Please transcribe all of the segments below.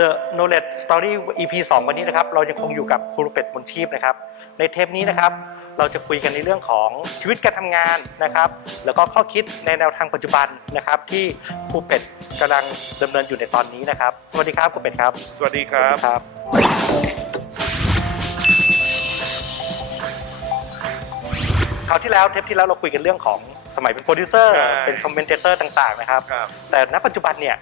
The Knowledge Story EP 2 วันนี้นะครับ เรายังคงอยู่กับครูเป็ดมนชีพนะครับ ในเทปนี้นะครับ เราจะคุยกันในเรื่องของชีวิตการทำงานนะครับ แล้วก็ข้อคิดในแนวทางปัจจุบันนะครับ ที่ครูเป็ดกำลังดำเนินอยู่ในตอนนี้นะครับ สวัสดีครับครูเป็ดครับ สวัสดีครับครับ คราวที่แล้วเทปที่แล้วเราคุยกันเรื่องของสมัยเป็นโปรดิวเซอร์ใช่เป็นคอมเมนเตอร์ต่างๆนะครับครับ แต่ณปัจจุบันเนี่ย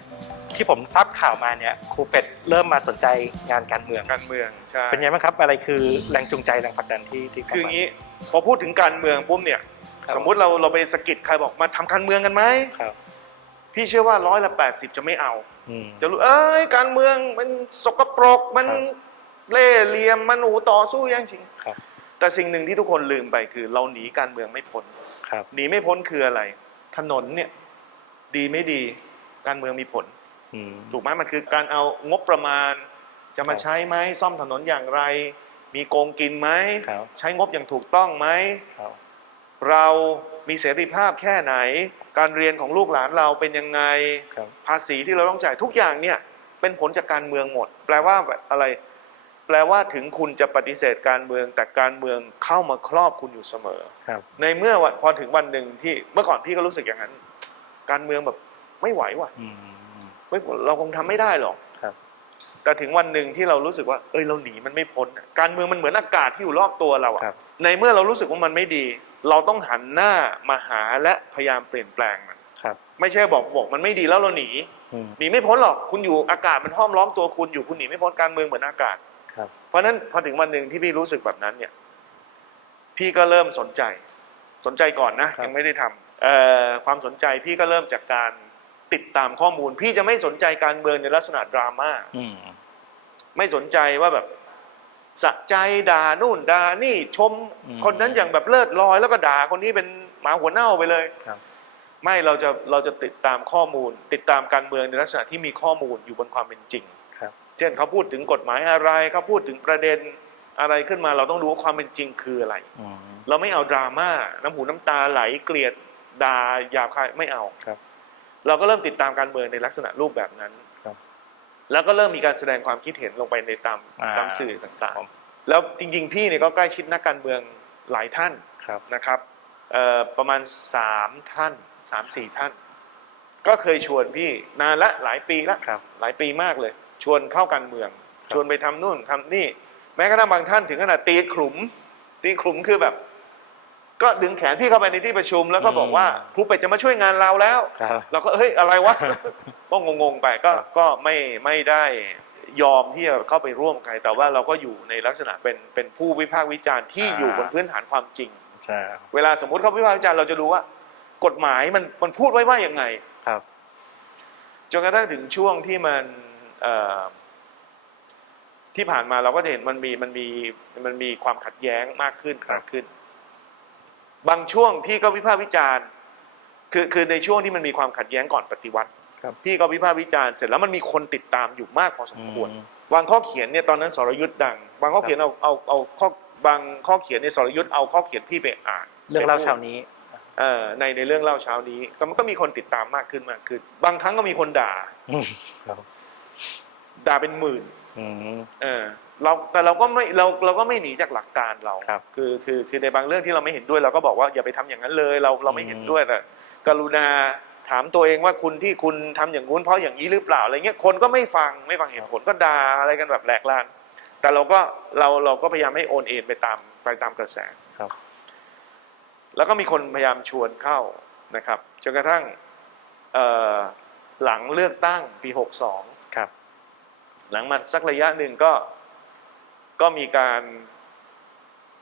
ที่ผมทราบข่าวมาเนี่ยครูเป็ดเริ่มมาสนใจงานการเมือง การเมืองใช่เป็นไงบ้างครับอะไรคือแรงจูงใจแรงผลักดันที่ที่เข้คืออมา ย่างนี้พอพูดถึงการเมืองปุ๊บเนี่ย ครับ สมมุติเราเราไปสะกิดใครบอกมาทำการเมืองกันไหมครับพี่เชื่อว่าร้อยละแปดสิบจะไม่เอา อืม จะรู้เอ้ยการเมืองมันสกปรกมันครับเล่ห์เหลี่ยมมันหูต่อสู้แย่งชิงครับ แต่สิ่งหนึ่งที่ทุกคนลืมไปคือ เราหนีการเมืองไม่พ้นครับหนีไม่พ้นคืออะไร ถนนเนี่ยดีไม่ดีการเมืองมีผลอืม ถูกไหมมันคือการเอางบประมาณ จะมาครับใช้ไหมซ่อมถนนอย่างไร มีโกงกินไหมครับใช้งบอย่างถูกต้องไหมครับเรามีเสรีภาพแค่ไหน การเรียนของลูกหลานเราเป็นยังไงครับภาษีที่เราต้องจ่ายทุกอย่างเนี่ยเป็นผลจากการเมืองหมด แปลว่าอะไร แปลว่าถึงคุณจะปฏิเสธการเมืองแต่การเมืองเข้ามาครอบคุณอยู่เสมอครับในเมื่อวันพอถึงวันหนึ่งที่เมื่อก่อนพี่ก็รู้สึกอย่างนั้น การเมืองแบบไม่ไหวว่ะอืม ไม่เราคงทำไม่ได้หรอกครับ แต่ถึงวันหนึ่งที่เรารู้สึกว่า เอ้ยเราหนีมันไม่พ้นอะการเมืองมันเหมือนอากาศที่อยู่รอบตัวเราอะครับในเมื่อเรารู้สึกว่ามันไม่ดี เราต้องหันหน้ามาหาและพยายามเปลี่ยนแปลงมันครับไม่ใช่บอกบอกมันไม่ดีแล้วเราหนีอืมหนีไม่พ้นหรอกคุณอยู่อากาศมันห้อมล้อมตัวคุณอยู่คุณหนีไม่พ้นการเมืองเหมือนอากาศครับเพราะฉะนั้นพอถึงวันหนึ่งที่พี่รู้สึกแบบนั้นเนี่ย พี่ก็เริ่มสนใจ สนใจก่อนนะครับยังไม่ได้ทำเอ่อความสนใจพี่ก็เริ่มจากการ ติดตามข้อมูล พี่จะไม่สนใจการเมืองในลักษณะดราม่าอืมไม่สนใจว่าแบบสะใจด่านู่นด่านี่ชมอืมคนนั้นอย่างแบบเลิศลอย แล้วก็ด่าคนนี้เป็นหมาหัวเน่าไปเลยครับ ไม่เราจะเราจะติดตามข้อมูล ติดตามการเมืองในลักษณะที่มีข้อมูลอยู่บนความเป็นจริงครับ เช่นเขาพูดถึงกฎหมายอะไรเขาพูดถึงประเด็นอะไรขึ้นมา เราต้องรู้ว่าความเป็นจริงคืออะไรอืมเราไม่เอาดราม่าน้ำหูน้ำตาไหลเกลียดด่าหยาบคายไม่เอาครับ เราก็เริ่มติดตามการเมืองในลักษณะรูปแบบนั้นครับแล้วก็เริ่มมีการแสดงความคิดเห็นลงไปในตามอ่าตามสื่อต่างๆ แล้วจริง ๆ พี่เนี่ยก็ใกล้ชิดนักการเมืองหลายท่านครับนะครับเอ่อประมาณสามท่านสามสี่ท่าน ก็เคยชวนพี่นานละหลายปีละครับหลายปีมากเลย ชวนเข้าการเมือง ชวนไปทำนู่นทำนี่ แม้กระทั่งบางท่านถึงขนาดตีขลุมตีขลุมคือแบบ ก็ดึงแขนพี่เข้าไปในที่ประชุม แล้วก็บอกว่าอืมครูเป็ดจะมาช่วยงานเราแล้ว ครับเราก็เฮ้ยอะไรวะ ก็งงๆไปก็ครับก็ไม่ไม่ได้ยอมที่จะเข้าไปร่วมใคร แต่ว่าเราก็อยู่ในลักษณะเป็นเป็นผู้วิพากษ์วิจารณ์ที่อยู่บนพื้นฐานความจริง ใช่ครับ เวลาสมมุติเขาวิพากษ์วิจารณ์เราจะดูว่า กฎหมายมันมันพูดไว้ว่ายังไงครับ จนกระทั่งถึงช่วงที่มันเอ่อที่ผ่านมาเราก็จะเห็นมันมีมันมีมันมีความขัดแย้งมากขึ้นครับ มากขึ้น บางช่วงพี่ก็วิพากษ์วิจารณ์คือคือในช่วงที่มันมีความขัดแย้งก่อนปฏิวัติครับพี่ก็วิพากษ์วิจารณ์เสร็จแล้วมันมีคนติดตามอยู่มากพอสมควรอืมบางข้อเขียนเนี่ยตอนนั้นสรยุทธ์ดัง บางข้อเขียนเอาเอาเอาข้อบางข้อเขียนเนี่ยสรยุทธ์เอาข้อเขียนพี่ไปอ่าน เรื่องเล่าเช้านี้เอ่อในในเรื่องเล่าเช้านี้ก็มันก็มีคนติดตามมากขึ้นมากขึ้นบางครั้งก็มีคนด่าอืมครับด่าเป็นหมื่นอืมเออ เราแต่เราก็ไม่เราเราก็ไม่หนีจากหลักการเราครับคือคือคือในบางเรื่องที่เราไม่เห็นด้วยเราก็บอกว่าอย่าไปทำอย่างนั้นเลย เราเราไม่เห็นอืมด้วยแต่กรุณาถามตัวเองว่าคุณที่คุณทำอย่างงู้นเพราะอย่างนี้หรือเปล่าอะไรเงี้ยคนก็ไม่ฟังไม่ฟังเหตุผลก็ด่าอะไรกันแบบแหลกลาน แต่เราก็เราเราก็พยายามให้โอนเอ็นไปตามไปตามกระแสครับ แล้วก็มีคนพยายามชวนเข้านะครับจนกระทั่งเอ่อหลังเลือกตั้งปี62ครับหลังมาสักระยะหนึ่งก็ ก็มีการ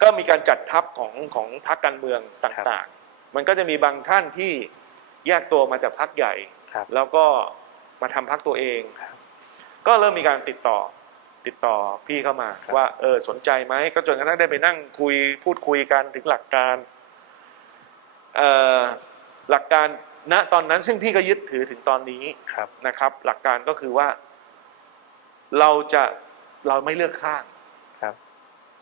ก็มีการจัดทัพของของพรรคการเมืองต่างๆ มันก็จะมีบางท่านที่แยกตัวมาจากพรรคใหญ่ครับแล้วก็มาทำพรรคตัวเอง ก็เริ่มมีการติดต่อติดต่อพี่เข้ามาครับว่าเออสนใจไหมก็จนกระทั่งได้ไปนั่งคุยพูดคุยกันถึงหลักการเอ่อหลักการณตอนนั้นซึ่งพี่ก็ยึดถือถึงตอนนี้ครับนะครับ หลักการก็คือว่า เราจะเราไม่เลือกข้างครับ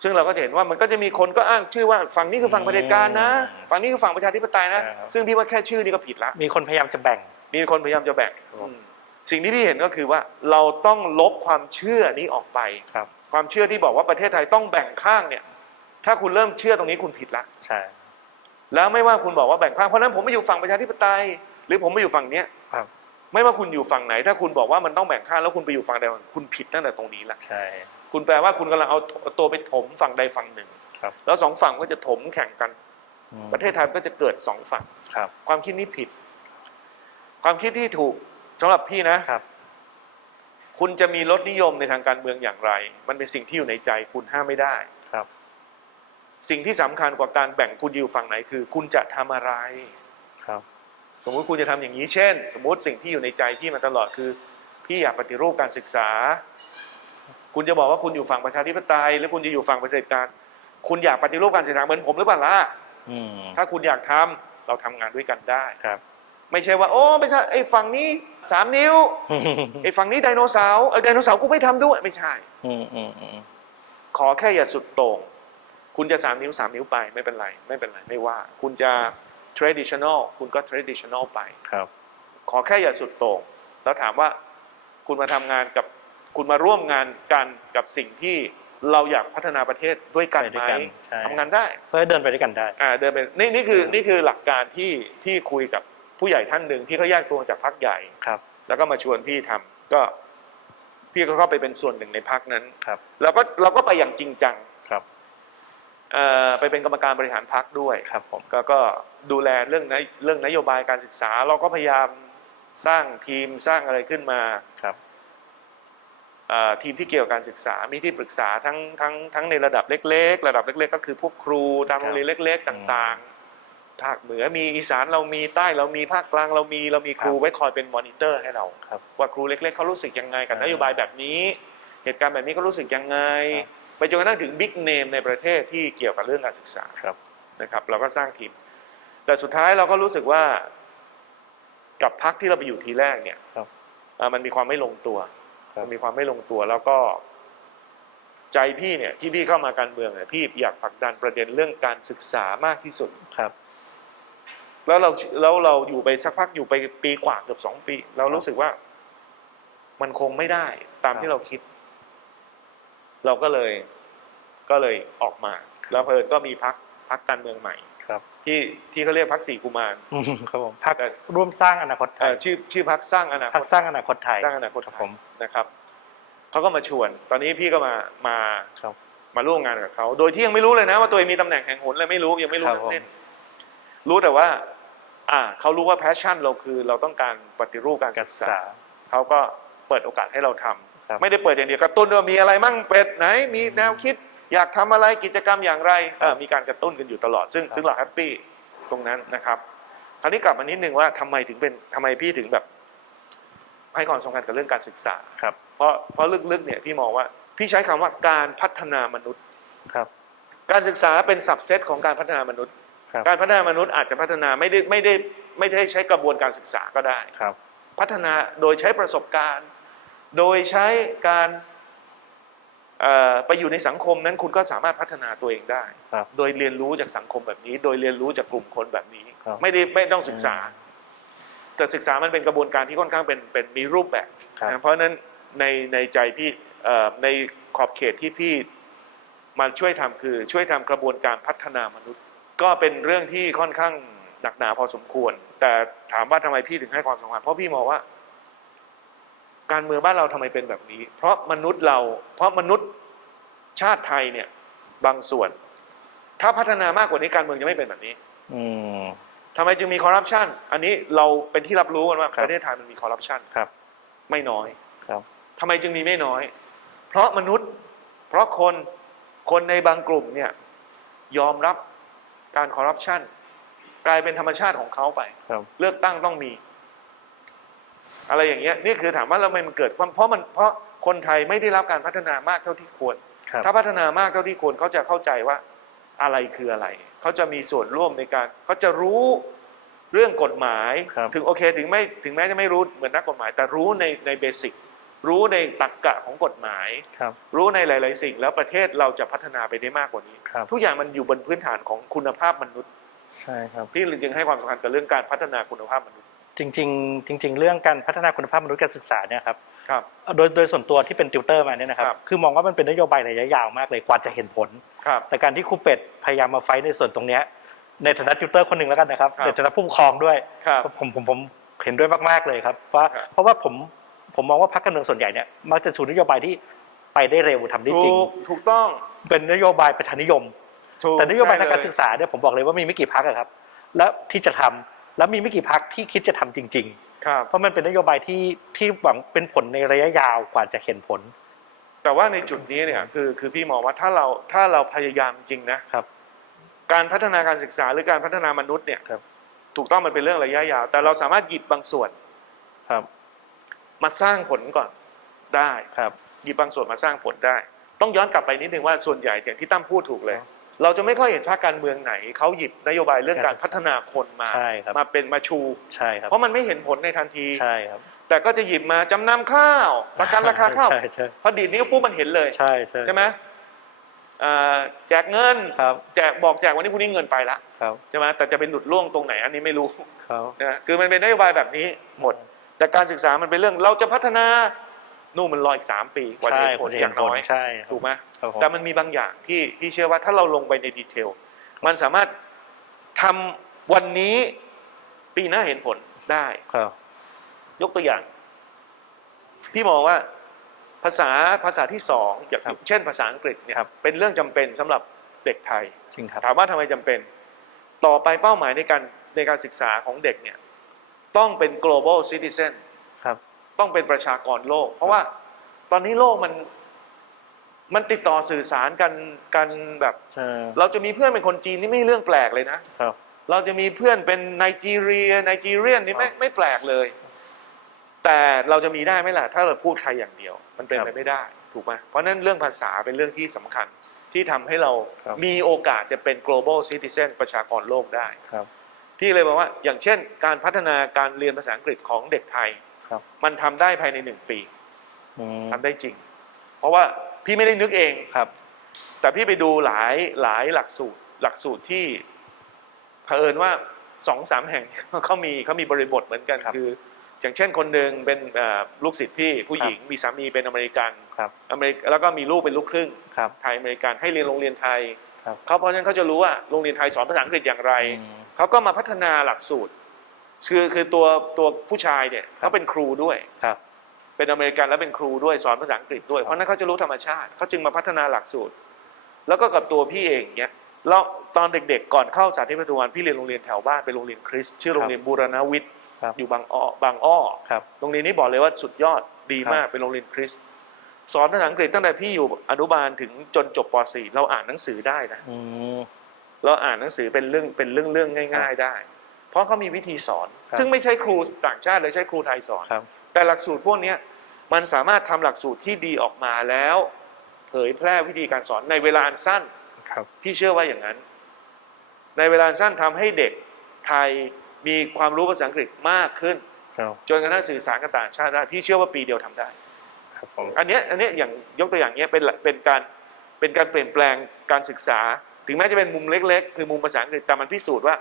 ซึ่งเราก็จะเห็นว่ามันก็จะมีคนก็อ้างชื่อว่าฝั่งนี้คือฝั่งเผด็จการนะอืมฝั่งนี้คือฝั่งประชาธิปไตยนะใช่ครับซึ่งพี่ว่าแค่ชื่อนี่ก็ผิดละมีคนพยายามจะแบ่ง มีคนพยายามจะแบ่งครับผมอืมสิ่งที่พี่เห็นก็คือว่าเราต้องลบความเชื่อนี้ออกไปครับ ความเชื่อที่บอกว่าประเทศไทยต้องแบ่งข้างเนี่ย ถ้าคุณเริ่มเชื่อตรงนี้คุณผิดละใช่แล้วไม่ว่าคุณบอกว่าแบ่งข้างเพราะฉะนั้นผมไม่อยู่ฝั่งประชาธิปไตย หรือผมไม่อยู่ฝั่งเนี้ยครับ ไม่ว่าคุณอยู่ฝั่งไหน ถ้าคุณบอกว่ามันต้องแบ่งข้างแล้วคุณไปอยู่ฝั่งใดฝั่งคุณผิดตั้งแต่ตรงนี้ละใช่ คุณแปลว่าคุณกำลังเอาตัวไปถมฝั่งใดฝั่งหนึ่งครับแล้วสองฝั่งก็จะถมแข่งกันอืมประเทศไทยก็จะเกิดสองฝั่งครับ ความคิดนี้ผิด ความคิดที่ถูกสำหรับพี่นะครับ คุณจะมีรสนิยมในทางการเมืองอย่างไร มันเป็นสิ่งที่อยู่ในใจคุณห้ามไม่ได้ครับ สิ่งที่สำคัญกว่าการแบ่งคุณอยู่ฝั่งไหนคือ คุณจะทำอะไรครับสมมุติคุณจะทำอย่างนี้เช่น สมมุติสิ่งที่อยู่ในใจพี่มาตลอดคือ พี่อยากปฏิรูปการศึกษา คุณจะบอกว่าคุณอยู่ฝั่งประชาธิปไตย หรือคุณจะอยู่ฝั่งประเผด็จการคุณอยากปฏิรูปการศึกษาเหมือนผมหรือเปล่าล่ะอืมถ้าคุณอยากทำเราทำงานด้วยกันได้ครับ ไม่ใช่ว่า โอ้ไม่ใช่ไอ้ฝั่งนี้สามนิ้วไอ้ฝั่งนี้ไดโนเสาร์ไอ้ไดโนเสาร์กูไม่ทำด้วยไม่ใช่อืมอืมอืมขอแค่อย่าสุดโต่งคุณจะสามนิ้วสามนิ้วไปไม่เป็นไร ไม่เป็นไรไม่ว่า คุณจะ traditional คุณก็ traditional ไปครับ ขอแค่อย่าสุดโต่งแล้วถามว่าคุณมาทำงานกับ คุณมาร่วมงานกันกับสิ่งที่เราอยากพัฒนาประเทศด้วยกันไปไหด้มวยกันใช่ ทำงานได้ เพื่อให้เดินไปด้วยกันได้ อ่าเดินไปนี่นี่คือนี่คือหลักการที่ที่คุยกับผู้ใหญ่ท่านหนึ่งที่เขาแยกตัวจากพรรคใหญ่ ครับ แล้วก็มาชวนพี่ทำก็ พี่ก็เข้าไปเป็นส่วนหนึ่งในพรรคนั้นครับ แล้วก็เราก็ไปอย่างจริงจังครับ เอ่อไปเป็นกรรมการบริหารพรรคด้วยครับผม ก็ก็ดูแลเรื่องนโยเรื่องนโยบายการศึกษา เราก็พยายามสร้างทีมสร้างอะไรขึ้นมา ครับเอ่อ ทีมที่เกี่ยวกับการศึกษา มีที่ปรึกษาทั้งทั้งทั้งในระดับเล็ก ๆ ระดับเล็ก ๆ ก็คือพวกครูตามโรงเรียนเล็ก ๆ ต่างๆ ภาคเหนือมีอีสานเรามีใต้เรามีภาคกลางเรามีเรามีครูไว้คอยเป็นมอนิเตอร์ให้เราครับว่าครูเล็ก ๆเขารู้สึกยังไงกับอ่านโยบายแบบนี้ เหตุการณ์แบบนี้เขารู้สึกยังไงครับไปจนกระทั่งถึงบิ๊กเนมในประเทศที่เกี่ยวกับเรื่องการศึกษาครับนะครับเราก็สร้างทีม แต่สุดท้ายเราก็รู้สึกว่ากับพักที่เราไปอยู่ทีแรกเนี่ยครับเอ่อมันมีความไม่ลงตัวครับ มันมีความไม่ลงตัวแล้วก็ ใจพี่เนี่ย ที่พี่เข้ามาการเมืองเนี่ยพี่อยากผลักดันประเด็นเรื่องการศึกษามากที่สุดครับ แล้วเราแล้วเราอยู่ไปสักพักอยู่ไปปีกว่าเกือบสองปี เรารู้สึกว่า มันคงไม่ได้ตามครับที่เราคิด เราก็เลย ก็เลยออกมา แล้วเพลินก็มีพักพักการเมืองใหม่ ครับที่ที่เขาเรียกพักสี่กุมารอืมครับผมพักแต่ร่วมสร้างอนาคตไทเอ่อยชื่อชื่อพักสร้างอนาคพักตสร้างอนาคตไทยสร้างอนาคตครับไทผยมนะครับเขาก็มาชวน ตอนนี้พี่ก็มามาครับมาร่วมงานกับเขาโดยที่ยังไม่รู้เลยนะ ว่าตัวเองมีตำแหน่งแห่งหนเลยไม่รู้ยังไม่รู้ครับทั้งสิ้นรู้แต่ว่า อ่าเขารู้ว่าแพชชั่นเราคือ เราต้องการปฏิรูปการการศึศึกกษาษาเขาก็เปิดโอกาสให้เราทำครับไม่ได้เปิดอย่างเดียวกระตุ้นว่ามีอะไรมั่งเป็ดไหน มีแนวคิด อยากทำอะไรกิจกรรมอย่างไรเอ่อมีการกระตุ้นกันอยู่ตลอด ซึ่งซึ่งเราแฮปปี้ตรงนั้นนะครับคราวนี้กลับมานิดนึงว่าทำไมถึงเป็นทำไมพี่ถึงแบบให้ความสำคัญกับเรื่องการศึกษาครับ เพราะเพราะลึกๆเนี่ยพี่มองว่าพี่ใช้คำว่าการพัฒนามนุษย์ครับ การศึกษาเป็นสับเซตของการพัฒนามนุษย์ครับการพัฒนามนุษย์อาจจะพัฒนาไม่ได้ไม่ได้ไม่ได้ใช้กระบวนการศึกษาก็ได้ครับ พัฒนาโดยใช้ประสบการณ์ โดยใช้การเอ่อ ไปอยู่ในสังคมนั้นคุณก็สามารถพัฒนาตัวเองได้ ครับ โดยเรียนรู้จากสังคมแบบนี้ โดยเรียนรู้จากกลุ่มคนแบบนี้ ครับไม่ได้ไม่ต้องศึกษา แต่ศึกษามันเป็นกระบวนการที่ค่อนข้างเป็นเป็นมีรูปแบบครับ นะเพราะฉะนั้นในในใจพี่เอ่อในขอบเขตที่พี่มาช่วยทำคือช่วยทำกระบวนการพัฒนามนุษย์ ก็เป็นเรื่องที่ค่อนข้างหนักหนาพอสมควร แต่ถามว่าทำไมพี่ถึงให้ความสำคัญเพราะพี่มองว่า การเมืองบ้านเราทำไมเป็นแบบนี้ เพราะมนุษย์เรา เพราะมนุษย์ชาติไทยเนี่ยบางส่วน ถ้าพัฒนามากกว่านี้การเมืองจะไม่เป็นแบบนี้ อืมทำไมจึงมีคอร์รัปชันอันนี้เราเป็นที่รับรู้กันว่าครับประเทศไทยมันมีคอร์รัปชันครับ ไม่น้อยครับทำไมจึงมีไม่น้อย เพราะมนุษย์ เพราะคนคนในบางกลุ่มเนี่ย ยอมรับการคอร์รัปชันกลายเป็นธรรมชาติของเขาไปครับเลือกตั้งต้องมี อะไรอย่างเงี้ยนี่คือถามว่าแล้วทำไมมันเกิดความเพราะมันเพราะคนไทยไม่ได้รับการพัฒนามากเท่าที่ควรครับถ้าพัฒนามากเท่าที่ควรเขาจะเข้าใจว่าอะไรคืออะไร เขาจะมีส่วนร่วมในการเขาจะรู้เรื่องกฎหมายครับถึงโอเคถึงไม่ถึงแม้จะไม่รู้เหมือนนักกฎหมาย แต่รู้ในในเบสิกรู้ในตรรกะของกฎหมายครับรู้ในหลาย ๆ สิ่งแล้วประเทศเราจะพัฒนาไปได้มากกว่านี้ครับทุกอย่างมันอยู่บนพื้นฐานของคุณภาพมนุษย์ใช่ครับพี่จึงให้ความสำคัญกับเรื่องการพัฒนาคุณภาพมนุษย์ จจริงๆ จริง ๆ เรื่องการพัฒนาคุณภาพมนุษย์การศึกษาเนี่ยครับครับ โดยโดยส่วนตัวที่เป็นติวเตอร์มาเนี่ยนะครับ ครับ คือมองว่ามันเป็นนโยบายระยะยาวมากเลยกว่าจะเห็นผล ครับ แต่การที่ครูเป็ดพยายามมาไฟท์ในส่วนตรงเนี้ยในฐานะติวเตอร์คนหนึ่งแล้วกันนะครับครับ ในฐานะผู้ปกครองด้วย ครับ ผมผมผมเห็นด้วยมากๆเลยครับว่าครับ เพราะว่าผมผมมองว่าพรรคการเมืองส่วนใหญ่เนี่ยมักจะชูนโยบายที่ไปได้เร็วทำได้จริงถูกถูกต้องเป็นนโยบายประชานิยม ถูกแต่นโยบายทางใช่การเลศึกษาเนี่ยผมบอกเลยว่ามีไม่กี่พรรคอะครับ แล้วที่จะทำ แล้วมีไม่กี่พรรคที่คิดจะทำจริง ครับ ๆ เพราะมันเป็นนโยบายที่ที่หวังเป็นผลในระยะยาวกว่าจะเห็นผล แต่ว่าในจุดนี้เนี่ยคือคือพี่มองว่าถ้าเราถ้าเราพยายามจริงนะครับ การพัฒนาการศึกษาหรือการพัฒนามนุษย์เนี่ยครับ ถูกต้องมันเป็นเรื่องระยะยาว แต่เราสามารถหยิบบางส่วนครับมาสร้างผลก่อนได้ ครับ หยิบบางส่วนมาสร้างผลได้ ต้องย้อนกลับไปนิดนึงว่าส่วนใหญ่อย่างที่ตั้มพูดถูกเลย ครับ เราจะไม่ค่อยเห็นภาคการเมืองไหนเขาหยิบนโยบายเรื่องการการศึกษาพัฒนาคนมา ใช่ครับมาเป็นมาชู ใช่ครับ เพราะมันไม่เห็นผลในทันที ใช่ครับ แต่ก็จะหยิบมาจำนำข้าวประกันราคาข้าวใช่ใช่พอดีดนิ้วปุ๊บมันเห็นเลย ใช่ใช่ใช่ไหมอ่าแจกเงินครับแจกบอกแจกวันนี้พรุ่งนี้เงินไปละครับใช่ไหมแต่จะเป็นหลุดล่วงตรงไหนอันนี้ไม่รู้ครับนะคือมันเป็นนโยบายแบบนี้หมด แต่การศึกษามันเป็นเรื่องเราจะพัฒนา นู่นมันรออีกสามปีกว่าจะใช่เห็นผลผมจะอเห็ย่านงผลน้อยใช่ครับถูกไหมครับผมแต่มันมีบางอย่างที่พี่เชื่อว่าถ้าเราลงไปในดีเทล มันสามารถทำวันนี้ปีหน้าเห็นผลได้ครับ ยกตัวอย่าง พี่มองว่าภาษาภาษาที่สองอย่างครับเช่น ภาษาอังกฤษเนี่ยครับเป็นเรื่องจำเป็นสำหรับเด็กไทยจริงครับถามว่าทำไมจำเป็น ต่อไปเป้าหมายในการในการศึกษาของเด็กเนี่ยต้องเป็น global citizen ครับ ต้องเป็นประชากรโลก เพราะว่าตอนนี้โลกมันมันติดต่อสื่อสารกันกันแบบ ใช่เราจะมีเพื่อนเป็นคนจีนนี่ไม่ใช่เรื่องแปลกเลยนะ ครับ เราจะมีเพื่อนเป็นไนจีเรียไนจีเรียนนี่ไม่ครับไม่แปลกเลย แต่เราจะมีได้ไหมล่ะ ถ้าเราพูดไทยอย่างเดียว มันเป็นครับไปไม่ได้ถูกไหมเพราะฉะนั้นเรื่องภาษาเป็นเรื่องที่สำคัญที่ทำให้เราครับ มีโอกาสจะเป็น global citizen ประชากรโลกได้ ครับพี่เลยบอกว่า อย่างเช่น การพัฒนาการเรียนภาษาอังกฤษของเด็กไทย ครับ มันทำได้ภายในหนึ่งปีอืมทำได้จริง เพราะว่าพี่ไม่ได้นึกเอง ครับ แต่พี่ไปดูหลายหลายหลักสูตร หลักสูตรที่เผอิญว่าสองสามแห่ง เขามีเขามีบริบทเหมือนกันครับคือ อย่างเช่นคนหนึ่งเป็นเอ่อลูกศิษย์พี่ผู้หญิงมีสามีเป็นอเมริกันครับ อเมริกแล้วก็มีลูกเป็นลูกครึ่ง ครับ ไทยอเมริกันให้เรียนโรงเรียนไทยครับ เขาเพราะฉะนั้นเขาจะรู้ว่าโรงเรียนไทยสอนภาษาอังกฤษอย่างไร อืม เขาก็มาพัฒนาหลักสูตร คือคือตัวตัวผู้ชายเนี่ยครับเขาเป็นครูด้วยครับ เป็นอเมริกันแล้วเป็นครูด้วยสอนภาษาอังกฤษด้วยครับเพราะฉะนั้นเขาจะรู้ธรรมชาติเขาจึงมาพัฒนาหลักสูตร แล้วก็กับตัวพี่เองเนี่ยเราตอนเด็กๆ ก่อนเข้าสาธิตประตูวันพี่เรียนโรงเรียนแถวบ้านเป็นโรงเรียนคริสต์ชื่อโรงเรียนบูรณวิทย์ครับอยู่บางอ้อบางอ้อครับโรงเรียนนี้บอกเลยว่าสุดยอดดีมากครับเป็นโรงเรียนคริสต์สอนภาษาอังกฤษตั้งแต่พี่อยู่อนุบาลถึงจนจบป .4 เราอ่านหนังสือได้นะอืมเราอ่านหนังสือเป็นเรื่องเป็นเรื่องเรื่องง่าย ๆ ได้ เพราะเขามีวิธีสอน ครับซึ่งไม่ใช่ครูต่างชาติเลยใช้ครูไทยสอน ครับ แต่หลักสูตรพวกเนี้ยมันสามารถทำหลักสูตรที่ดีออกมาแล้ว เผยแพร่วิธีการสอนในเวลาอันสั้น ครับ พี่เชื่อว่าอย่างนั้น ในเวลาอันสั้นทำให้เด็กไทยมีความรู้ภาษาอังกฤษมากขึ้น ครับ จนกระทั่งสื่อสารกับต่างชาติได้พี่เชื่อว่าปีเดียวทำได้ ครับผม อันเนี้ยอันเนี้ยอย่างยกตัวอย่างเนี้ยเป็นเป็นการเป็นการเปลี่ยนแปลงการศึกษา ถึงแม้จะเป็นมุมเล็ก ๆ คือมุมภาษาอังกฤษแต่มันพิสูจน์ว่า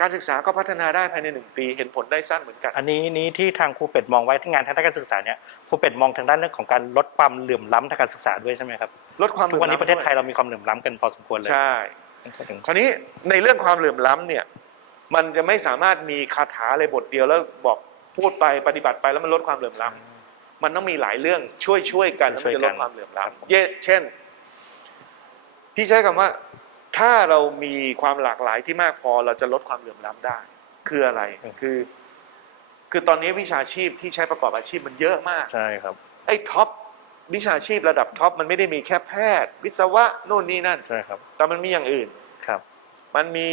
การศึกษาก็พัฒนาได้ภายในหนึ่งปี เห็นผลได้สั้นเหมือนกัน อันนี้นี้ที่ทางครูเป็ดมองไว้ที่งานทางด้านการศึกษาเนี่ยครูเป็ดมองทางด้านเรื่องของการลดความเหลื่อมล้ำทางการศึกษาด้วยใช่ไหมครับลดความทุกวันนี้หปลื่อมล้ำระเทศไทยเรามีความเหลื่อมล้ำกันพอสมควรเลยใช่ถึงคราวนี้ในเรื่องความเหลื่อมล้ำเนี่ยมันจะไม่สามารถมีคาถาอะไรบทเดียวแล้วบอกพูดไปปฏิบัติไปแล้วมันลดความเหลื่อมล้ำมันต้องมีหลายเรื่องช่วยช่วยๆกันแล้วมันจะลดความเหลื่อมล้ำเย่เช่น พี่ใช้คำว่า ถ้าเรามีความหลากหลายที่มากพอเราจะลดความเหลื่อมล้ำได้ คืออะไรคือ คือตอนนี้วิชาชีพที่ใช้ประกอบอาชีพมันเยอะมากใช่ครับ ไอ้ท็อปวิชาชีพระดับท็อปมันไม่ได้มีแค่แพทย์ วิศวะโน่นนี่นั่นใช่ครับ แต่มันมีอย่างอื่นครับ มันมี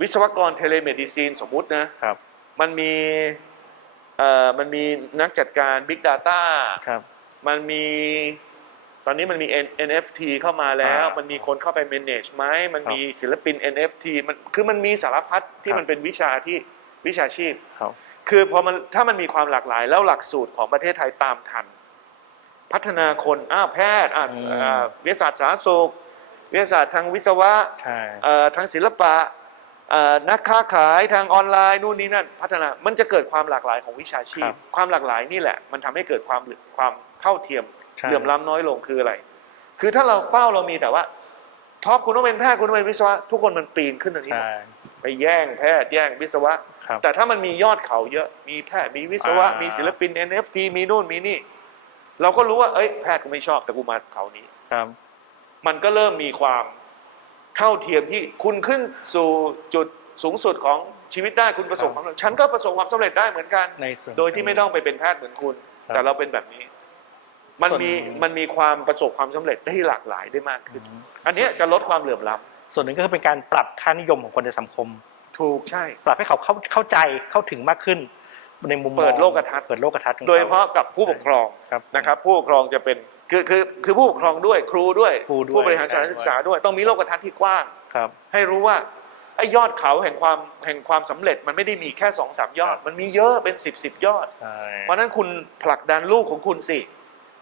วิศวกรเทเลเมดิซีนสมมุตินะครับ มันมีเอ่อมันมีนักจัดการ Big Data ครับ มันมี ตอนนี้มันมี N- NFT เข้ามาแล้วอ่ามัมันมีคนเข้าไป manage ไหมมันครับมีศิลปิน NFT มันคือมันมีสารพัดที่ครับมันเป็นวิชาที่วิชาชีพครับคือพอมันถ้ามันมีความหลากหลาย แล้วหลักสูตรของประเทศไทยตามทัน พัฒนาคนอ้าวแพทย์อ่าอืมอ่าวิทยาศาสตร์สาธารณสุขวิทยาศาสตร์ทางวิศวะใช่เอ่อทางศิลปะเอ่อนักค้าขายทางออนไลน์นู่นนี่นั่นพัฒนามันจะเกิดความหลากหลายของวิชาชีครัพบความหลากหลายนี่แหละ มันทำให้เกิดความความเท่าเทียมใช่ เหลื่อมล้ำน้อยลงคืออะไร คือถ้าเราเป้าเรามีแต่ว่าท็อปคุณต้องเป็นแพทย์คุณต้องเป็นวิศวะ ทุกคนมันปีนขึ้นตรงนี้หมใช่ดไปแย่งแพทย์แย่งวิศวะครับแต่ถ้ามันมียอดเขาเยอะมีแพทย์มีวิศวะอ่ามีมีศิลปิน NFT มีนู่นมีนี่ เราก็รู้ว่าเอ้ยแพทย์กูไม่ชอบแต่กูมาเขานี้ครับ มันก็เริ่มมีความเท่าเทียมที่คุณขึ้นสู่จุดสูงสุดของชีวิตได้คุณประสบความสำเร็จฉันก็ประสบความสำเร็จได้เหมือนกันในส่วนโดยที่ไม่ต้องไปเป็นแพทย์เหมือนคุณครับแต่เราเป็นแบบนี้ มันส่วน มีมันมีความประสบความสำเร็จได้หลากหลายได้มากขึ้น อันเนี้ยจะลดความเหลื่อมล้ส่วนหนึ่งก็คือเป็นการปรับค่านิยมของคนในสังคมำถูกใช่ ปรับให้เขาเข้าเข้าใจเข้าถึงมากขึ้น ในมุมมองเปิดโลกทัศน์ เปิดโลกทัศน์ของโดยเฉพาะกับผู้ปกครองครับ นะครับ ผู้ปกครองจะเป็นคือคือคือผู้ปกครองด้วยครูด้วย ครูด้วย ผู้บริหารสถานศึกษาด้วย ต้องมีโลกทัศน์ที่กว้าง ครับ ให้รู้ว่าไอ้ยอดเขาแห่งความแห่งความสำเร็จมันไม่ได้มีแค่สองสามยอด ครับ มันมีเยอะเป็นสิบสิบยอด ใช่ เพราะฉะนั้นคุณผลักดันลูกของคุณสิ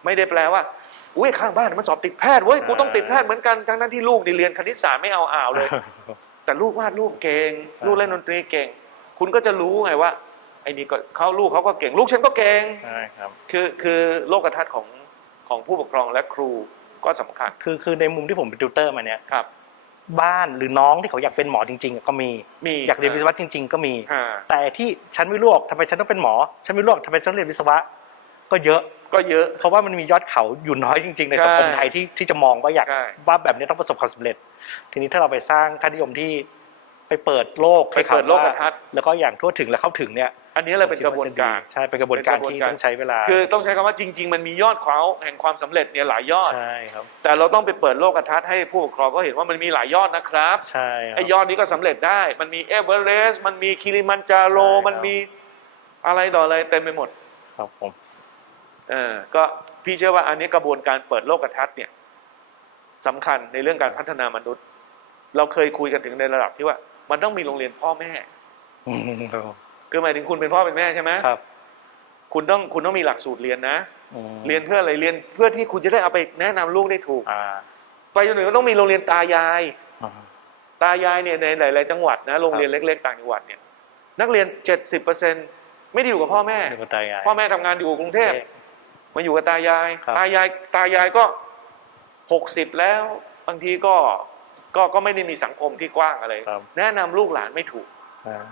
ไม่ได้แปลว่าอุ้ยข้างบ้านมันสอบติดแพทย์เว้ยกูต้องติดแพทย์เหมือนกันทั้งนั้นที่ลูกนี่เรียนคณิตศาสตร์ไม่เอาอ่าวเลย แต่ลูกวาดรูปเก่งครับลูกเล่นดนตรีเก่ง คุณก็จะรู้ไงว่าไอ้นี่ก็เขาลูกเขาก็เก่ง ลูกฉันก็เก่งใช่ครับคือคือโลกทัศน์ของของผู้ปกครองและครูก็สำคัญ คือคือในมุมที่ผมเป็นติวเตอร์มาเนี่ยครับ บ้านหรือน้องที่เขาอยากเป็นหมอจริง ๆ ก็มีมีอยากเรียนวิศวะจริง ๆ ก็มีอ่าแต่ที่ฉันไม่รู้หรอกทำไมฉันต้องเป็นหมอ ฉันไม่รู้หรอกทำไมฉันต้องเรียนวิศวะ ก็เยอะ ก็เยอะ เพราะว่ามันมียอดเขาอยู่น้อยจริงๆ ในใช่สังคมไทยที่ที่จะมองว่าอยากใช่ ว่าแบบนี้ต้องประสบความสำเร็จ ทีนี้ถ้าเราไปสร้างค่านิยมที่ไปเปิดโลกไปเปิดโลกให้ขาทัศน์แล้วก็อย่างทั่วถึงและเข้าถึงเนี่ยอันนี้เลยเป็นกระบวนการ ใช่เป็นกระบวนการเป็นกระบวนที่การต้องใช้เวลาคือต้องใช้คำว่าจริง ๆ มันมียอดเขาแห่งความสำเร็จเนี่ยหลายยอด ใช่ครับแต่เราต้องไปเปิดโลกทัศน์ให้ผู้ปกครองก็เห็นว่ามันมีหลายยอดนะครับใช่ครัไอ้บยอดนี้ก็สำเร็จได้ มันมีเอเวอเรสต์มันมีคิริมันจาโรใช่ครับ มันมีอะไรต่ออะไรเต็มไปหมด ครับผม เออก็พี่เชื่อว่าอันนี้กระบวนการเปิดโลกทัศน์เนี่ยสำคัญในเรื่องการพัฒนามนุษย์ เราเคยคุยกันถึงในระดับที่ว่า มันต้องมีโรงเรียนพ่อแม่อืมครับคือหมายถึงคุณเป็นพ่อเป็นแม่ใช่ไหมครับ คุณต้องคุณต้องมีหลักสูตรเรียนนะอืมเรียนเพื่ออะไรเรียนเพื่อที่คุณจะได้เอาไปแนะนำลูกได้ถูกอ่าไปจนถึงก็ต้องมีโรงเรียนตายายอ่าตายายเนี่ยในหลาย ๆ จังหวัดนะโรงเรียนเล็ก ๆ ต่างจังหวัดเนี่ยนักเรียน70%ไม่ได้อยู่กับพ่อแม่เดี๋ยวก็ตายายพ่อแม่ทำงานอยู่กรุงเทพ มาอยู่กับตายาย ครับ ตายายตายายก็หกสิบแล้ว บางทีก็ก็ก็ไม่ได้มีสังคมที่กว้างอะไร ครับ แนะนำลูกหลานไม่ถูก อ่า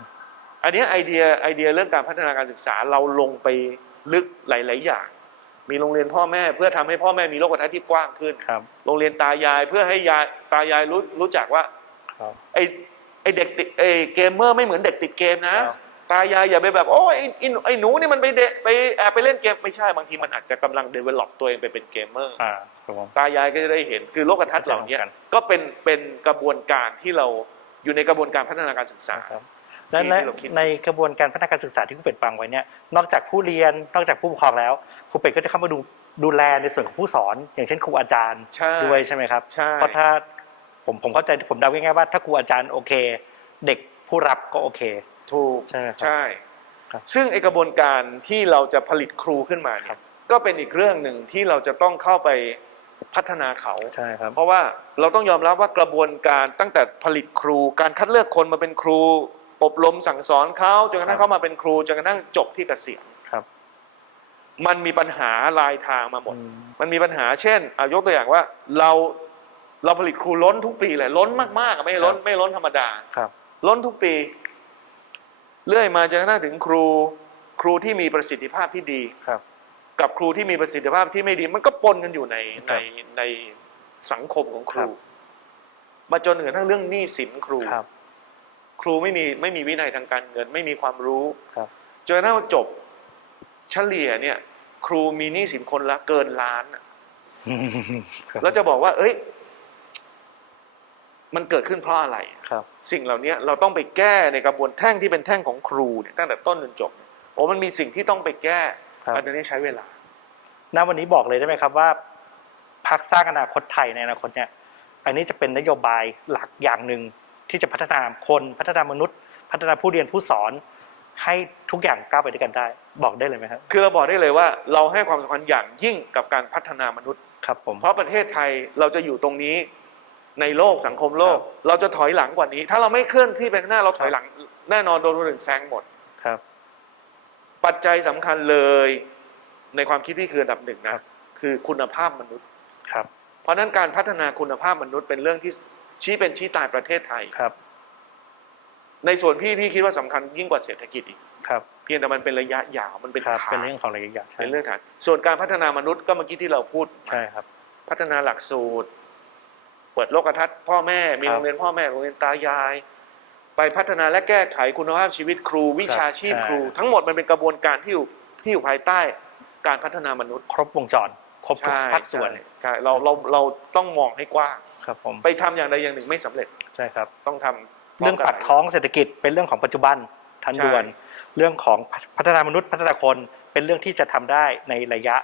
อันเนี้ยไอเดียไอเดียเรื่องการพัฒนาการศึกษาเราลงไปลึกหลาย ๆ อย่าง มีโรงเรียนพ่อแม่เพื่อทำให้พ่อแม่มีโลกทัศน์ที่กว้างขึ้น ครับ โรงเรียนตายายเพื่อให้ยายตายายรู้รู้จักว่าครับ ไอไอเด็กติดไอเกมเมอร์ไม่เหมือนเด็กติดเกมนะ ครับ ตายายอย่าไปแบบโอ้ยไอ้ไอ้ไอ้หนูนี่มันไปเดะไปแอบไปเล่นเกมไม่ใช่บางทีมันอาจจะกำลังเดเวล็อปตัวเองไปเป็นเกมเมอร์อ่าครับผม ตายายก็จะได้เห็นคือโลกทัศน์เหล่านี้เข้าใจกันก็เป็นเป็นกระบวนการที่เราอยู่ในกระบวนการพัฒนาการศึกษา ครับและที่และที่เราคิด ในกระบวนการพัฒนาการศึกษาที่ครูเป็ดฟังไว้เนี่ยนอกจากผู้เรียนนอกจากผู้ปกครองแล้วครูเป็ดก็จะเข้ามาดูดูแลในส่วนของผู้สอน อย่างเช่นครูอาจารย์ใช่ ด้วยใช่ไหมครับใช่ เพราะถ้าผมผมเข้าใจผมเดาง่ายๆว่าถ้าครูอาจารย์โอเค เด็กผู้รับก็โอเค ถูก ใช่ไหมครับ ใช่ ครับซึ่งไอกระบวนการที่เราจะผลิตครูขึ้นมาครัเนี่ยบ ก็เป็นอีกเรื่องหนึ่งที่เราจะต้องเข้าไปพัฒนาเขา ใช่ครับ เพราะว่าเราต้องยอมรับว่ากระบวนการตั้งแต่ผลิตครู การคัดเลือกคนมาเป็นครู อบรมสั่งสอนเขาจนกระทั่งครับ เขามาเป็นครูจนกระทั่งจบที่เกษียณครับมันมีปัญหาลายทางมาหมด อืมมันมีปัญหาเช่นเอายกตัวอย่างว่าเราเราผลิตครูล้นทุกปีเลยล้นมากๆอะไม่ล้นไม่ล้นธรรมดา ครับ ล้นทุกปี เรื่อยมาจนกระทั่งถึงครูครูที่มีประสิทธิภาพที่ดีครับ กับครูที่มีประสิทธิภาพที่ไม่ดี มันก็ปนกันอยู่ในคในรับในสังคมของคครัรูบมาจนถึงกระทั่งเรื่องหนี้สินครูครับ ครูไม่มีไม่มีวินัยทางการเงิน ไม่มีความรู้ครับจนกระทั่งจบเฉลี่ยเนี่ย ครูมีหนี้สินคนละเกินล้านอะครับแล้วจะบอกว่า เอ้ย มันเกิดขึ้นเพราะอะไร ครับ สิ่งเหล่านี้เราต้องไปแก้ในกระบวนแท่งที่เป็นแท่งของครูเนี่ยตั้งแต่ต้นจนจบโอ้มันมีสิ่งที่ต้องไปแก้ครับ อันนี้ใช้เวลา ณวันนี้บอกเลยได้ไหมครับว่าพักสร้างอนาคตไทยในอนาคตเนี่ย อันนี้จะเป็นนโยบายหลักอย่างหนึ่งที่จะพัฒนาคนพัฒนามนุษย์ พัฒนาผู้เรียนผู้สอน ให้ทุกอย่างก้าวไปด้วยกันได้ บอกได้เลยไหมครับ คือเราบอกได้เลยว่าเราให้ความสำคัญอย่างยิ่งกับการพัฒนามนุษย์ ครับผม เพราะประเทศไทยเราจะอยู่ตรงนี้ ในโลกสังคมโลก เราจะถอยหลังกว่านี้ ถ้าเราไม่เคลื่อนที่ไปข้างหน้าเราถอยหลัง แน่นอนโดนคนอื่นแซงหมดครับ ปัจจัยสำคัญเลย ในความคิดที่คืออันดับหนึ่งนะครับคือคุณภาพมนุษย์ครับ เพราะฉะนั้นการพัฒนาคุณภาพมนุษย์เป็นเรื่องที่ชี้เป็นชี้ตายประเทศไทยครับ ในส่วนพี่พี่คิดว่าสำคัญยิ่งกว่าเศรษฐกิจอีกครับเพียงแต่มันเป็นระยะยาวมันเป็นครับฐานเป็นเรื่องของระยะยาวใช่เป็นเรื่องฐานส่วนการพัฒนามนุษย์ก็เมื่อกี้ที่เราพูดใช่ครับ พัฒนาหลักสูตรเปิดโลกทัศน์พ่อแม่มีครับโรงเรียนพ่อแม่โรงเรียนตายาย ไปพัฒนาและแก้ไขคุณภาพชีวิตครูวิชาชีพใช่ครู ทั้งหมดมันเป็นกระบวนการที่อยู่ที่อยู่ภายใต้การพัฒนามนุษย์ ครบวงจร ครบทุกภาคส่วนใช่ใช่เราเราเราต้องมองให้กว้างครับผมไปทำอย่างใดอย่างหนึ่งไม่สำเร็จใช่ครับ ต้องทำเรื่องปากท้องเศรษฐกิจเป็นเรื่องของปัจจุบันทันด่วน เรื่องของพัฒนามนุษย์พัฒนาคนเป็นเรื่องที่จะทำได้ในระยะ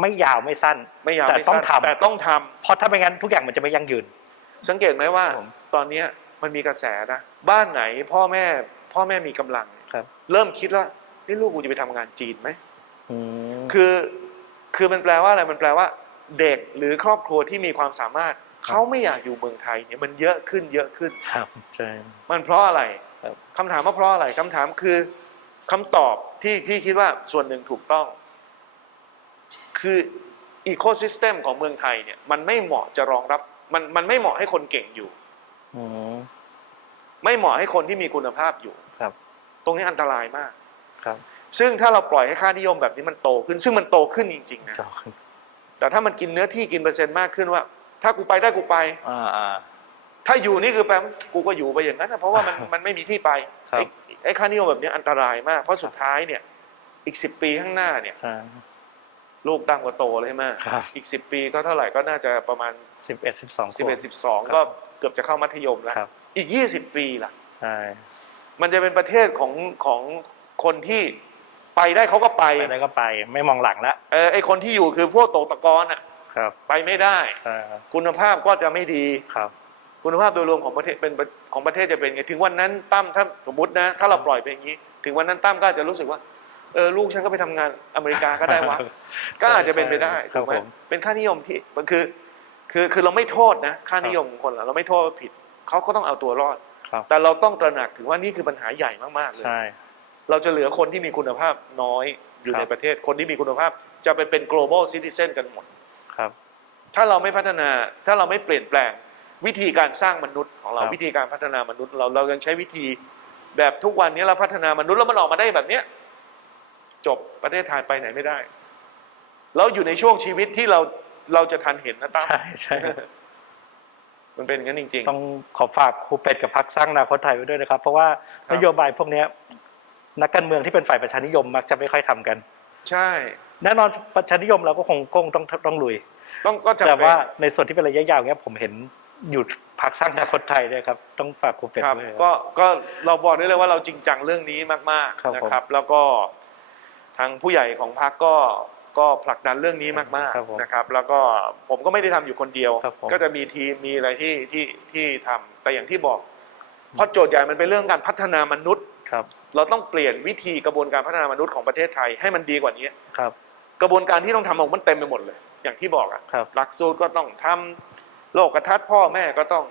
ไม่ยาวไม่สั้นไม่ยาวแต่ไม่ต้องสั้นทำแต่ต้องทำเพราะถ้าไม่งั้นทุกอย่างมันจะไม่ยั่งยืน สังเกตไหมว่าครับผมตอนเนี้ยมันมีกระแสนะ บ้านไหนพ่อแม่พ่อแม่มีกำลังครับ เริ่มคิดว่านี่ลูกกูจะไปทำงานจีนไหมอืมคือคือมันแปลว่าอะไรมันแปลว่า เด็กหรือครอบครัวที่มีความสามารถ เขาไม่อยากอยู่เมืองไทยเนี่ยมันเยอะขึ้นเยอะขึ้นครับใช่มันเพราะอะไรครับคำถามว่าเพราะอะไรคำถามคือคำตอบที่พี่คิดว่าส่วนหนึ่งถูกต้อง คืออีโคซิสเต็มของเมืองไทยเนี่ยมันไม่เหมาะจะรองรับ มันมันไม่เหมาะให้คนเก่งอยู่ อืม ไม่เหมาะให้คนที่มีคุณภาพอยู่ครับ ตรงนี้อันตรายมาก ครับซึ่งถ้าเราปล่อยให้ค่านิยมแบบนี้มันโตขึ้น ซึ่งมันโตขึ้นจริงๆนะจอแต่ถ้ามันกินเนื้อที่กินเปอร์เซ็นต์มากขึ้นว่า ถ้ากูไปได้กูไป อ่าอ่า ถ้าอยู่นี่คือแปลว่ากูก็อยู่ไปอย่างนั้นนะเพราะว่ามัน มันไม่มีที่ไปครับ ไอ้ไอ้ค่านิยมแบบนี้อันตรายมาก เพราะสุดท้ายเนี่ย อีกสิบปีข้างหน้าเนี่ย ใช่ ลูกตั้งกว่าโตเลยใช่ไหมครับ อีกสิบปีก็เท่าไหร่ก็น่าจะประมาณสิบเอ็ดสิบสองสิบเอ็ดสิบสองครับก็เกือบจะเข้ามัธยมแล้ว ครับ อีกยี่สิบปีล่ะ ใช่ มันจะเป็นประเทศของของคนที่ไปได้เขาก็ไป ไปได้ก็ไปไม่มองหลังแล้วเออไอคนที่อยู่คือพวกตกตะกอนอะ ครับไปไม่ได้ ใช่ครับคุณภาพก็จะไม่ดี ครับ คุณภาพโดยรวมของประเทศเป็นของประเทศจะเป็นไง ถึงวันนั้นตั้มถ้าสมมตินะ ถ้าเราปล่อยไปอย่างนี้ ถึงวันนั้นตั้มก็อาจจะรู้สึกว่า เออลูกฉันก็ไปทำงานอเมริกาก็ได้วะ ก็อาจจะเป็นไปได้ครัถูบกไหมผมเป็นค่านิยมที่มันคือ คือคือเราไม่โทษนะค่านิยมของคนเราเราไม่โทษว่าผิดเขาก็ต้องเอาตัวรอด ครับ แต่เราต้องตระหนักถึงว่านี่คือปัญหาใหญ่มากๆเลย ใช่ เราจะเหลือคนที่มีคุณภาพน้อยอยู่ครับ ในประเทศคนที่มีคุณภาพจะไปเป็น global citizen กันหมด ครับ ถ้าเราไม่พัฒนาถ้าเราไม่เปลี่ยนแปลงวิธีการสร้างมนุษย์ของเราครับ วิธีการพัฒนามนุษย์เราเรายังใช้วิธีแบบทุกวันนี้เราพัฒนามนุษย์แล้วมันออกมาได้แบบเนี้ย จบประเทศไทยไปไหนไม่ได้ เราอยู่ในช่วงชีวิตที่เราเราจะทันเห็นนะตั้มใช่ใช่มันเป็นอย่างนั้นจริง ต้องขอฝากครูเป็ดกับพักสร้างอนาคตไทยไว้ด้วยนะครับ เพราะว่าครับนโยบายพวกเนี้ยนักการเมืองที่เป็นฝ่ายประชานิยมมักจะไม่ค่อยทำกันๆใช่ แน่นอนประชานิยมเราก็คงก้งต้องต้องลุย ต้องก็จำแต่เป็นว่าในส่วนที่เป็นระยะยาวเนี้ยผมเห็นอยู่พักสร้างอนาคตไทยด้วยครับ ต้องฝากครูเป็ดครับด้วยครับก็ก็เราบอกได้เลยว่าเราจริงจังเรื่องนี้มากครับๆนะผมครับ แล้วก็ ทางผู้ใหญ่ของพรรคก็ก็ผลักดันเรื่องนี้มากครับผมๆนะครับ แล้วก็ผมก็ไม่ได้ทำอยู่คนเดียว ครับผม ก็จะมีทีมมีอะไรที่ที่ที่ทำแต่อย่างที่บอกเพราะโจทย์ใหญ่มันเป็นเรื่องการพัฒนามนุษย์ ครับเราต้องเปลี่ยนวิธีกระบวนการพัฒนามนุษย์ของประเทศไทยให้มันดีกว่านี้ ครับ กระบวนการที่ต้องทำออกมันเต็มไปหมดเลย อย่างที่บอกอะครับ หลักสูตรก็ต้องทำโลกทัศน์พ่อแม่ก็ต้อง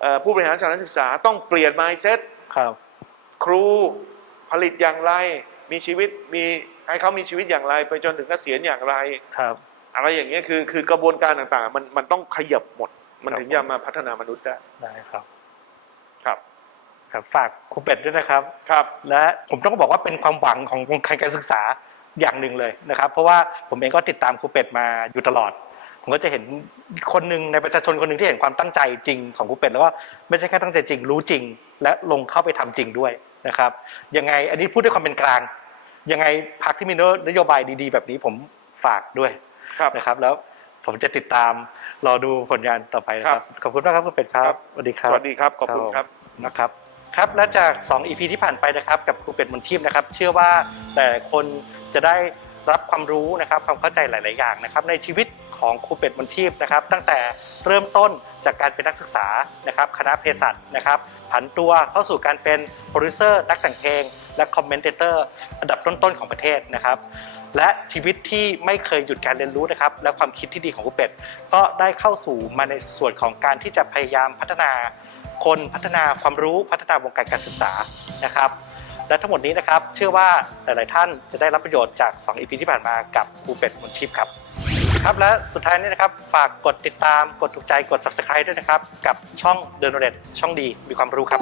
เอ่อผู้บริหารสถานศึกษาต้องเปลี่ยน mindset ครับ ครูผลิตอย่างไร มีชีวิตมีให้เขามีชีวิตอย่างไร ไปจนถึงเกษียณอย่างไร ครับ อะไรอย่างเงี้ยคือคือกระบวนการต่างๆ มันมันต้องขยับหมด มันครับถึงจะมาพัฒนามนุษย์ได้ได้ครับ ครับ ครับฝากครูเป็ดด้วยนะครับ ครับ และผมต้องบอกว่าเป็นความหวังของวงการการศึกษาอย่างหนึ่งเลยนะครับ เพราะว่าผมเองก็ติดตามครูเป็ดมาอยู่ตลอดผมก็จะเห็นคนหนึ่งในประชาชนคนหนึ่งที่เห็นความตั้งใจจริงของครูเป็ดแล้วก็ไม่ใช่แค่ตั้งใจจริง รู้จริง และลงเข้าไปทำจริงด้วยนะครับยังไงอันนี้พูดด้วยความเป็นกลาง ยังไงพรรคที่มีนโยบายดีๆ แบบนี้ผมฝากด้วยครับนะครับ แล้วผมจะติดตามรอดูผลงานต่อไปนะครับ ขอบคุณมากครับครูเป็ดครัครับบสวัสดีครับสวัสดีครับขอบคุณครับนะครับครับและจาก 2 EP ที่ผ่านไปนะครับ กับครูเป็ดมนทิพย์นะครับ เชื่อว่าแต่คนจะได้รับความรู้นะครับความเข้าใจหลาย ๆ อย่างนะครับ ในชีวิตของครูเป็ดมนทิพย์นะครับ ตั้งแต่เริ่มต้น จากการเป็นนักศึกษานะครับคณะเภสัชนะครับผันตัวเข้าสู่การเป็นโปรดิวเซอร์นักแต่งเพลง และคอมเมนเตอร์อันดับต้นๆของประเทศนะครับและชีวิตที่ไม่เคยหยุดการเรียนรู้นะครับ และความคิดที่ดีของครูเป็ด ก็ได้เข้าสู่มาในส่วนของการที่จะพยายามพัฒนาคนพัฒนาความรู้พัฒนาวงการการศึกษานะครับ และทั้งหมดนี้นะครับ เชื่อว่าหลาย ๆ ท่านจะได้รับประโยชน์จาก 2 EP ที่ผ่านมากับครูเป็ดมนชิปครับ ครับและสุดท้ายนี้นะครับ ฝากกดติดตามกดถูกใจกด subscribe ด้วยนะครับ กับช่องเดนโนเรตช่องดีมีความรู้ครับ